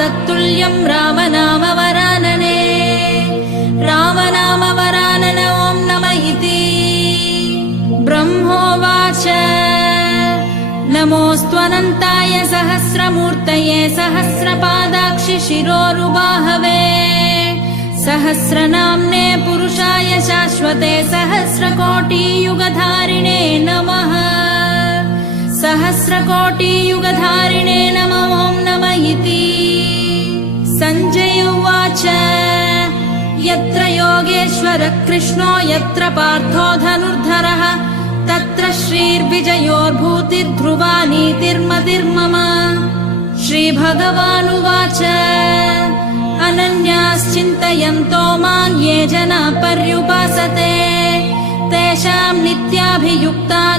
तत्तुल्यं रामनामवरानने रामनामवरानन ॐ नमः इति ब्रह्मोवाच नमोऽस्त्वनन्ताय सहस्रमूर्तये सहस्रपादाक्षि शिरोरुबाहवे सहस्रनाम्ने पुरुषाय शाश्वते सहस्रकोटियुगधारिणे नमः सहस्रकोटियुगधारिणे नमः ॐ नमः इति सञ्जय उवाच यत्र योगेश्वरः कृष्णो यत्र पार्थो धनुर्धरः तत्र श्रीर्विजयोर्भूतिर्ध्रुवा नीतिर्मतिर्मम श्रीभगवानुवाच अनन्याश्चिन्तयन्तो मां ये जना पर्युपासते तेषां नित्याभियुक्तानां